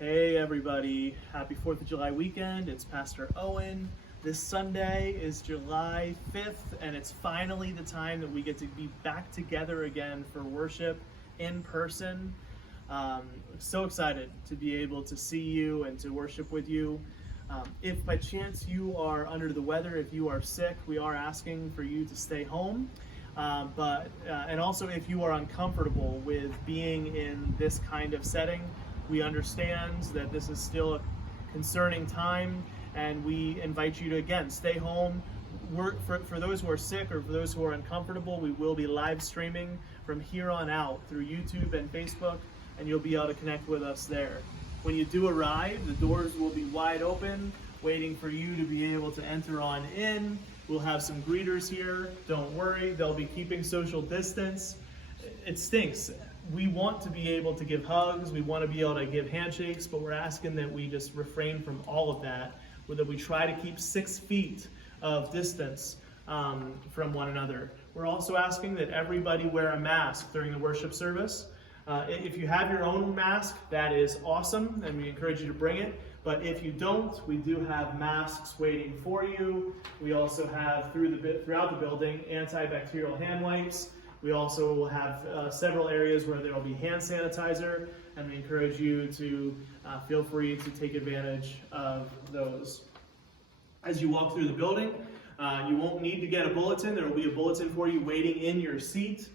Hey everybody, happy 4th of July weekend. It's Pastor Owen. This Sunday is July 5th, and it's finally the time that we get to be back together again for worship in person. So excited to be able to see you and to worship with you. If by chance you are under the weather, if you are sick, we are asking for you to stay home. And also if you are uncomfortable with being in this kind of setting, we understand that this is still a concerning time, and we invite you to, again, stay home. For those who are sick or for those who are uncomfortable, we will be live streaming from here on out through YouTube and Facebook, and you'll be able to connect with us there. When you do arrive, the doors will be wide open, waiting for you to be able to enter on in. We'll have some greeters here. Don't worry, they'll be keeping social distance. It stinks. We want to be able to give hugs, we want to be able to give handshakes, but we're asking that we just refrain from all of that, or that we try to keep 6 feet of distance from one another. We're also asking that everybody wear a mask during the worship service. If you have your own mask, that is awesome, and we encourage you to bring it. But if you don't, we do have masks waiting for you. We also have, throughout the building, antibacterial hand wipes. We also will have several areas where there will be hand sanitizer, and we encourage you to feel free to take advantage of those. As you walk through the building, you won't need to get a bulletin. There will be a bulletin for you waiting in your seat.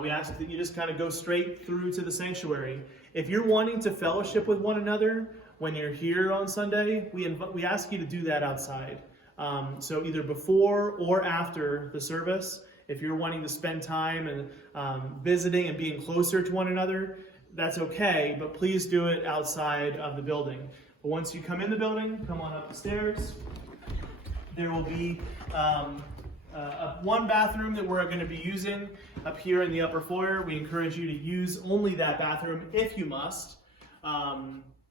We ask that you just kind of go straight through to the sanctuary. If you're wanting to fellowship with one another when you're here on Sunday, we ask you to do that outside. So either before or after the service. If you're wanting to spend time and visiting and being closer to one another, that's okay, but please do it outside of the building. But once you come in the building, come on up the stairs. There will be one bathroom that we're going to be using up here in the upper foyer. We encourage you to use only that bathroom if you must.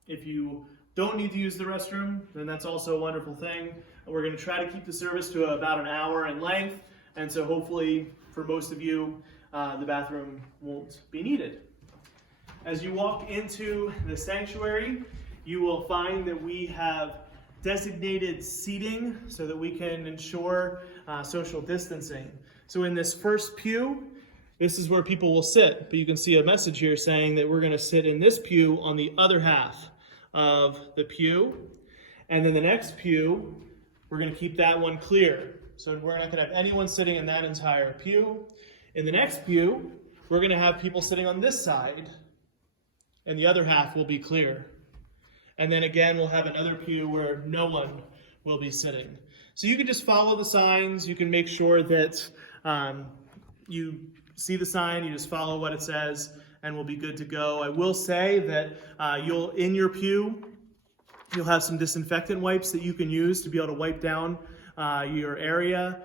If you don't need to use the restroom, then that's also a wonderful thing. We're going to try to keep the service to about an hour in length. And so hopefully for most of you, the bathroom won't be needed. As you walk into the sanctuary, you will find that we have designated seating so that we can ensure social distancing. So in this first pew, this is where people will sit. But you can see a message here saying that we're going to sit in this pew on the other half of the pew. And then the next pew, we're going to keep that one clear. So we're not going to have anyone sitting in that entire pew. In the next pew, we're going to have people sitting on this side, and the other half will be clear. And then again, we'll have another pew where no one will be sitting. So you can just follow the signs. You can make sure that you see the sign, you just follow what it says, and we'll be good to go. I will say that in your pew, you'll have some disinfectant wipes that you can use to be able to wipe down your area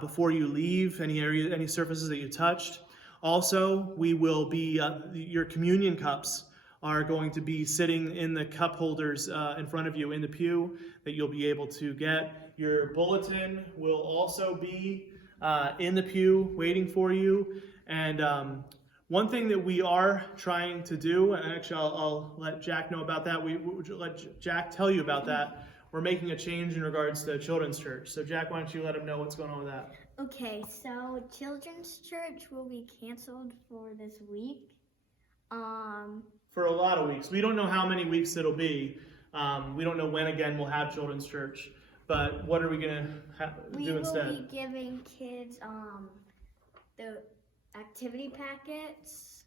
before you leave, any surfaces that you touched. Also, we will be, your communion cups are going to be sitting in the cup holders in front of you in the pew that you'll be able to get. Your bulletin will also be in the pew waiting for you. And one thing that we are trying to do, and actually I'll let Jack know about that. Would you let Jack tell you about that? We're making a change in regards to Children's Church. So Jack, why don't you let him know what's going on with that? Okay, so Children's Church will be canceled for this week. For a lot of weeks. We don't know how many weeks it'll be. We don't know when again we'll have Children's Church. But what are we going to do instead? We will be giving kids the activity packets,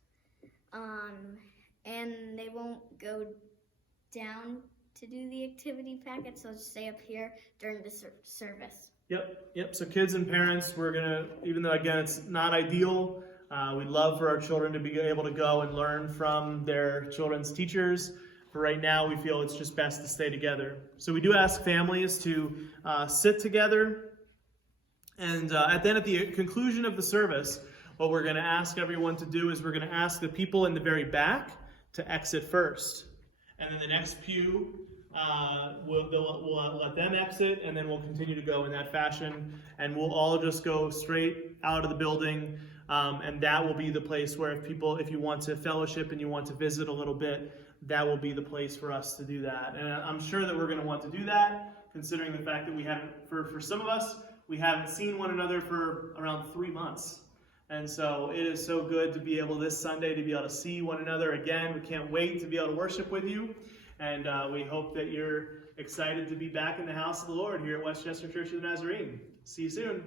and they won't go down to do the activity packets, so stay up here during the service. Yep. So kids and parents, we're gonna, even though again it's not ideal, we'd love for our children to be able to go and learn from their children's teachers. For right now, we feel it's just best to stay together. So we do ask families to sit together, and then at the conclusion of the service, what we're going to ask everyone to do is we're going to ask the people in the very back to exit first. And then the next pew, we'll let them exit, and then we'll continue to go in that fashion. And we'll all just go straight out of the building, and that will be the place where if you want to fellowship and you want to visit a little bit, that will be the place for us to do that. And I'm sure that we're going to want to do that, considering the fact that we haven't, for some of us, we haven't seen one another for around 3 months. And so it is so good to be able this Sunday to be able to see one another again. We can't wait to be able to worship with you. And we hope that you're excited to be back in the house of the Lord here at Westchester Church of the Nazarene. See you soon.